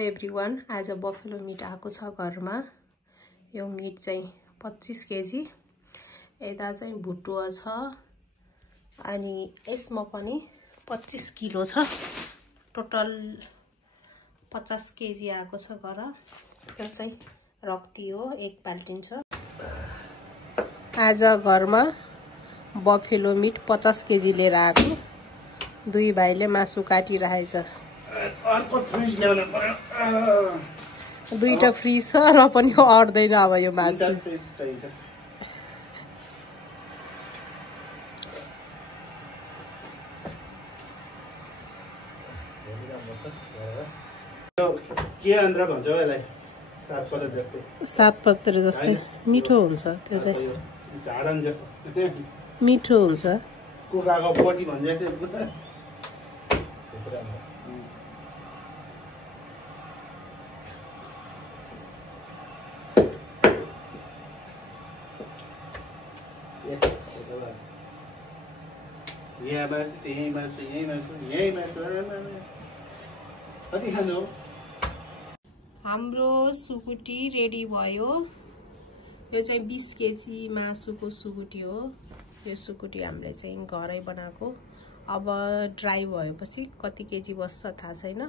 Everyone, आज buffalo meet आएको छ घरमा। यो मिट चाहिँ 25 केजी। यता चाहिँ भुटुवा छ अनि यसमा पनि 25 किलो छ। टोटल 50 केजी आएको छ घर। यो चाहिँ रक्ती हो, एक बाल्टिन छ। आज घरमा बफेलो मिट 50 केजी लिएर आएको। दुई भाइले मासु काटिरहेछ। दुईटा फ्रिज छ र पनि अट्दैन अब यो मासु। के आन्द्रा भन्छ यसलाई? सातपत्र जस्तै मिठो हुन्छ। त्यो चाहिँ झाडन जस्तो मिठो हुन्छ। कुखुराको पोटी भन्छ जस्तै। कति खानु? हाम्रो सुकुटी रेडी भयो। यो चाहिँ 20 केजी मासुको सुकुटी हो। यो सुकुटी हामीले चाहिँ घरै बनाएको। अब ड्राई भएपछि कति केजी बस्छ थाहा छैन।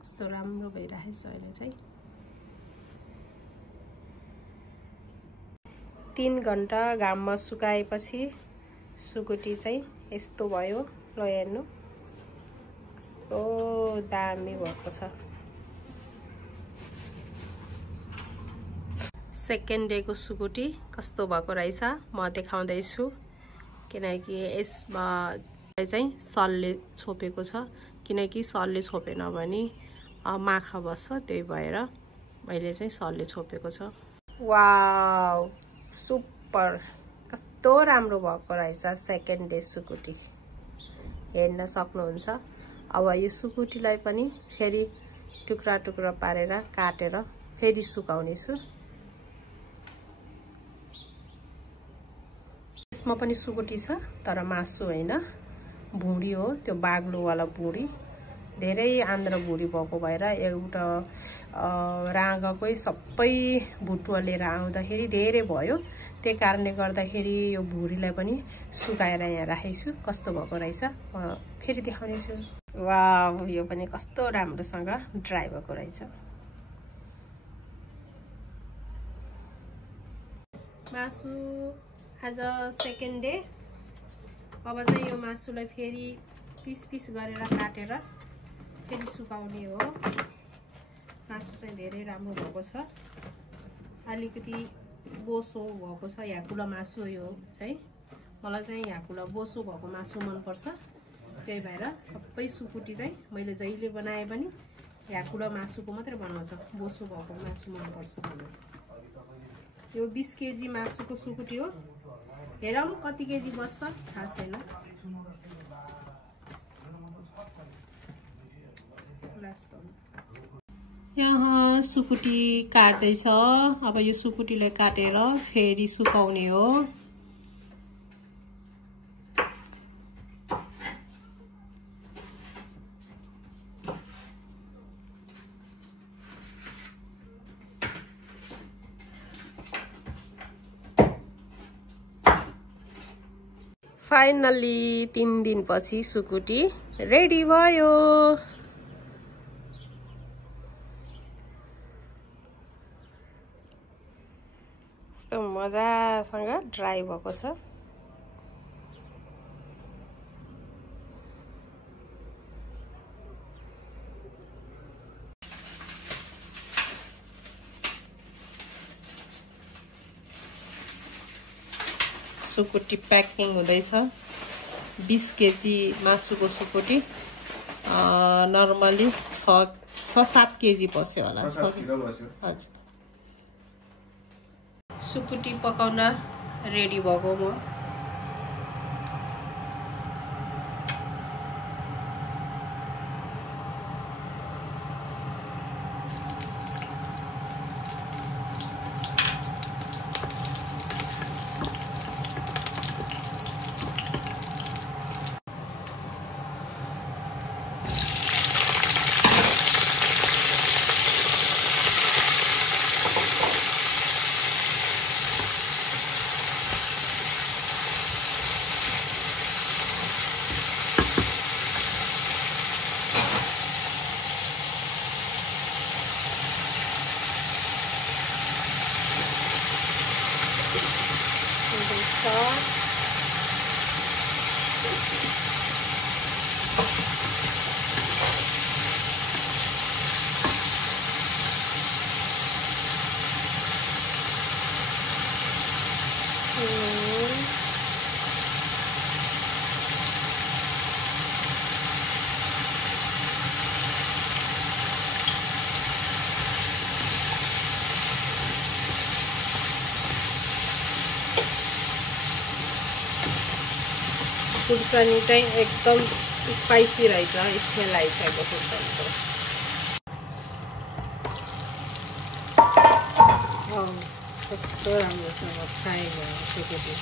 कस्तो राम्रो भइरहेछ अहिले चाहिँ। 3 घण्टा घाममा सुकाएपछि सुकुटी चाहिँ यस्तो भयो। ल हेर्नु, कस्तो दामी भएको छ। सेकेन्ड डे को सुकुटी कस्तो भएको रहेछ म देखाउँदैछु। किनकि यसमा चाहिँ सलले छोपेको छ। किनकि सलले छोपेन भने माखा बस्छ, त्यही भएर मैले चाहिँ सलले छोपेको छ। वाउ, सुपर, कस्तो राम्रो भएको रहेछ सेकेन्ड डे सुकुटी। हेर्न सक्नुहुन्छ। अब यो सुकुटीलाई पनि फेरि टुक्रा टुक्रा पारेर काटेर फेरि सुकाउने छु। यसमा पनि सुकुटी छ तर मासु होइन, भुँडी हो। त्यो बाग्लोवाला भुँडी, धेरै आन्द्रा भुँडी भएको भएर एउटा राँगाकै सबै भुटुवा लिएर आउँदाखेरि धेरै भयो। त्यही कारणले गर्दाखेरि यो भुँडीलाई पनि सुकाएर यहाँ राखेको छु। कस्तो भएको रहेछ म फेरि देखाउने छु। वाउ, यो पनि कस्तो राम्रोसँग ड्राई भएको रहेछ। मासु आज सेकेन्ड डे। अब चाहिँ यो मासुलाई फेरि पिस पिस गरेर काटेर फेरि सुकाउने हो। मासु चाहिँ धेरै राम्रो भएको छ। अलिकति बोसो भएको छ। याकुला मासु यो चाहिँ मलाई चाहिँ याकुला बोसो भएको मासु मनपर्छ। त्यही भएर सबै सुकुटी चाहिँ मैले जहिले बनाए पनि याकुला मासुको मात्रै बनाउँछ। बोसो भएको मासु मनपर्छ मलाई। यो 20 केजी मासुको सुकुटी हो। हेरौँ कति केजी बस्छ थाहा छैन। यहाँ सुकुटी काट्दैछ। अब यो सुकुटीलाई काटेर फेरि सुकाउने हो। फाइनली 3 दिनपछि सुकुटी रेडी भयो। यस्तो मजासँग ड्राई भएको छ। सुकुटी प्याकिङ हुँदैछ। 20 केजी मासुको सुकुटी नर्मली 6-7 केजी बस्यो होला। हजुर, सुकुटी पकाउन रेडी भएको म। छ खुर्सानी चाहिँ एकदम स्पाइसी रहेछ स्मेल आइसकेको खुर्सानीको कस्तो राम्रोसँग फ्राई भयो सुकुटी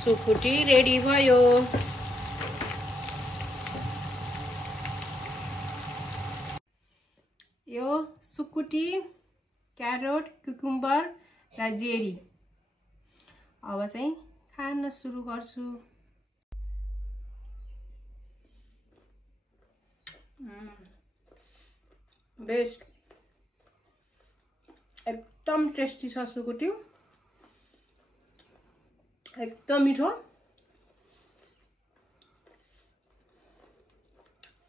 सुकुटी रेडी भयो यो सुकुटी क्यारोट क्युकुम्बर र जेरी अब चाहिँ खान सुरु गर्छु बेस्ट एकदम टेस्टी छ सुकुटी एकदम मिठो